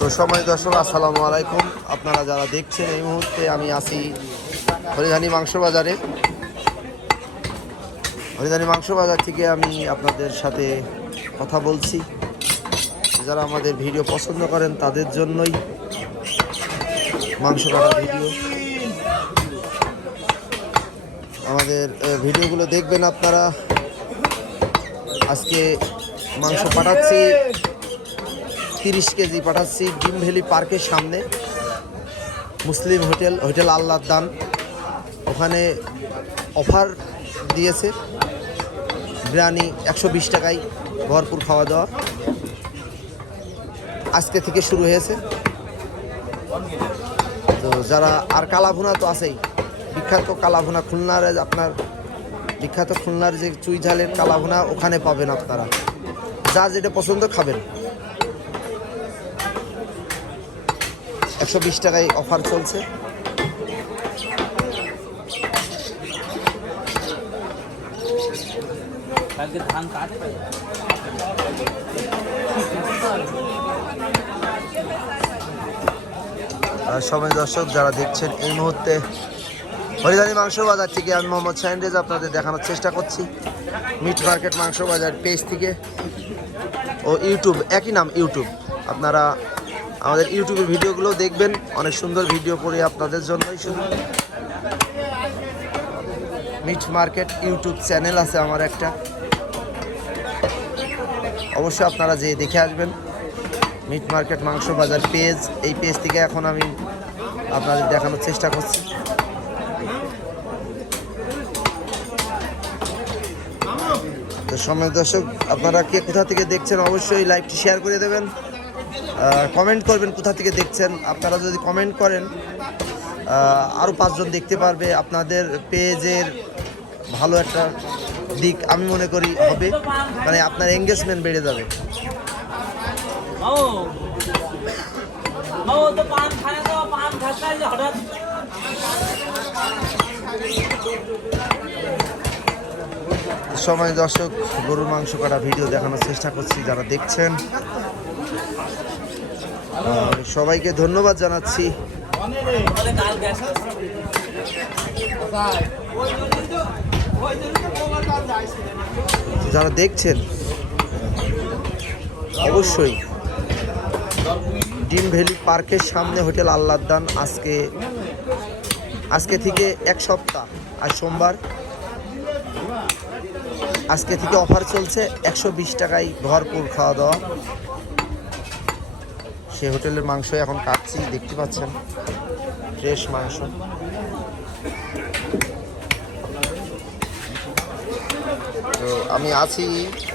তো সময় দর্শক আসসালামু আলাইকুম। আপনারা যারা দেখছেন এই মুহূর্তে আমি আছি হরিধানী মাংস বাজারে। হরিধানী মাংস বাজার থেকে আমি আপনাদের সাথে কথা বলছি। যারা আমাদের ভিডিও পছন্দ করেন তাদের জন্যই মাংস কাটা ভিডিও। আমাদের ভিডিওগুলো দেখবেন আপনারা। আজকে মাংস পাঠাচ্ছি 30 কেজি পাঠাচ্ছি ডিম ভ্যালি পার্কের সামনে মুসলিম হোটেল আল্লাহর দান। ওখানে অফার দিয়েছে বিরিয়ানি 120 টাকায় ভরপুর খাওয়া দাওয়া আজকে থেকে শুরু হয়েছে। তো যারা আর কালাভুনা তো আছেই, বিখ্যাত কালাভুনা খুলনার, আপনার বিখ্যাত খুলনার যে চুই ঝালের কালাভুনা ওখানে পাবেন আপনারা। যা যেটা পছন্দ খাবেন। 120 টাকায় অফার চলছে। সবাই দর্শক যারা দেখছেন এই মুহূর্তে হরিধানী মাংস বাজার থেকে আমি মোহাম্মদ শাহিন রেজা আপনাদের দেখানোর চেষ্টা করছি। মিট মার্কেট মাংস বাজার পেজ থেকে ও ইউটিউব, একই নাম ইউটিউব। আপনারা আমাদের ইউটিউবের ভিডিওগুলো দেখবেন, অনেক সুন্দর ভিডিও করে আপনাদের জন্যই শুধু। মিট মার্কেট ইউটিউব চ্যানেল আছে আমার একটা, অবশ্যই আপনারা যেয়ে দেখে আসবেন। মিট মার্কেট মাংস বাজার পেজ, এই পেজ থেকে এখন আমি আপনাদের দেখানোর চেষ্টা করছি। তো সময় দর্শক আপনারা কে কোথা থেকে দেখছেন অবশ্যই লাইভটি শেয়ার করে দেবেন, কমেন্ট করবেন কোথা থেকে দেখছেন। আপনারা যদি কমেন্ট করেন আরও 5 জন দেখতে পারবে। আপনাদের পেজের ভালো একটা দিক আমি মনে করি হবে, মানে আপনার এঙ্গেজমেন্ট বেড়ে যাবে। সময় দর্শক গরুর মাংস কাটা ভিডিও দেখানোর চেষ্টা করছি। যারা দেখছেন সবাইকে ধন্যবাদ জানাচ্ছি। যারা দেখছেন অবশ্যই ডিম ভ্যালি পার্কের সামনে হোটেল আল্লাহর দান। আজকে থেকে 1 সপ্তাহ, আজ সোমবার, আজকে থেকে অফার চলছে 120 টাকায় ভরপুর খাওয়া দাওয়া। সে হোটেলের মাংস এখন কাটছি, দেখতে পাচ্ছেন ফ্রেশ মাংস। তো আমি আছি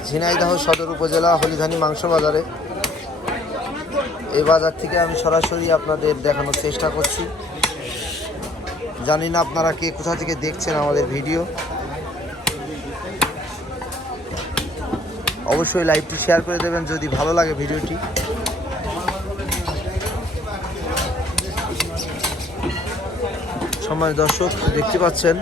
ঝিনাইদহ সদর উপজেলা হরিধানী মাংস বাজারে। এই বাজার থেকে আমি সরাসরি আপনাদের দেখানোর চেষ্টা করছি। জানি না আপনারা কে কোথা থেকে দেখছেন আমাদের ভিডিও। অবশ্যই লাইভটি শেয়ার করে দেবেন যদি ভালো লাগে ভিডিওটি। সম্মানিত দর্শক দেখতে পাচ্ছেন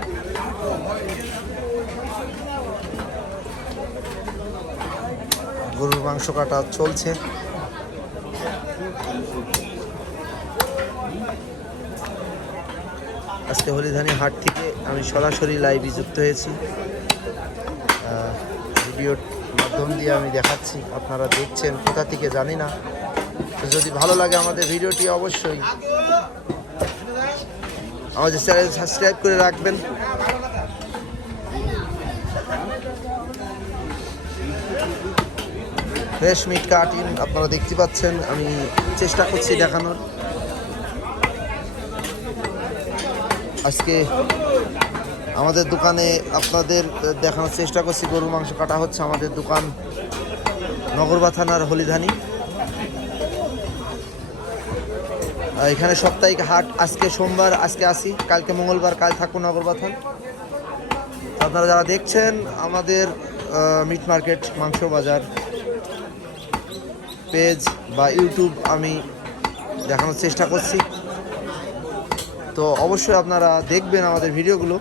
গরুর মাংস কাটা চলছে। আজকে হরিধানী হাট থেকে আমি সরাসরি লাইভে যুক্ত হয়েছি। ভিডিওর মাধ্যম দিয়ে আমি দেখাচ্ছি, আপনারা দেখছেন কোথা থেকে জানি না। তো যদি ভালো লাগে আমাদের ভিডিওটি অবশ্যই আমাদের চ্যানেল সাবস্ক্রাইব করে রাখবেন। ফ্রেশ মিট কাটিং আপনারা দেখতে পাচ্ছেন, আমি চেষ্টা করছি দেখানোর। আজকে আমাদের দোকানে আপনাদের দেখানোর চেষ্টা করছি গরুর মাংস কাটা হচ্ছে। আমাদের দোকান নগরবা থানার হরিধানী। এখানে সাপ্তাহিক হাট, আজকে সোমবার, আজকে আসি, কালকে মঙ্গলবার, কাল থাকবো নগরবা থান। আপনারা যারা দেখছেন আমাদের মিট মার্কেট মাংস বাজার পেজ বা ইউটিউব আমি দেখানোর চেষ্টা করছি। তো অবশ্যই আপনারা দেখবেন আমাদের ভিডিওগুলো।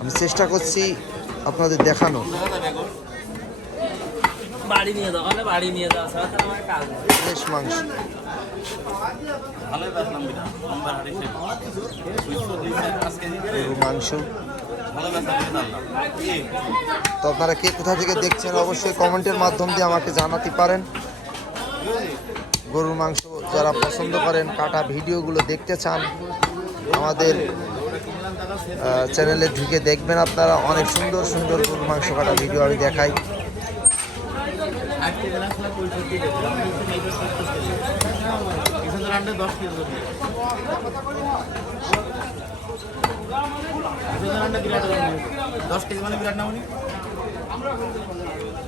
আমি চেষ্টা করছি আপনাদের দেখানো। বাড়ি নিয়ে যাও, ওখানে বাড়ি নিয়ে যাওয়া ছাড়া তো আমার কাজ নেই। ফ্রেশ মাংস। ভালোই বেচলাম বিনা, নম্বর হাটে ছিল। 200 দিয়েছে, 5 কেজি করে। গরুর মাংস। ভালো বেচলাম বিনা আনলাম। কি? তো আপনারা কে কোথা থেকে দেখছেন অবশ্যই কমেন্টের মাধ্যম দিয়ে আমাকে জানাতে পারেন। গরুর মাংস যারা পছন্দ করেন, কাটা ভিডিওগুলো দেখতে চান, আমাদের চ্যানেলে ঢুকে দেখবেন আপনারা। অনেক সুন্দর সুন্দর গরুর মাংস কাটা ভিডিও আমি দেখাই। 8 কেজি না, 65 কেজি। কিছু রান্না 10 কেজি করে। কিছু রান্না বিরাট রান্না। 10 কেজি মানে বিরাট না উনি।